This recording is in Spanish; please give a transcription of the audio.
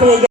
yeah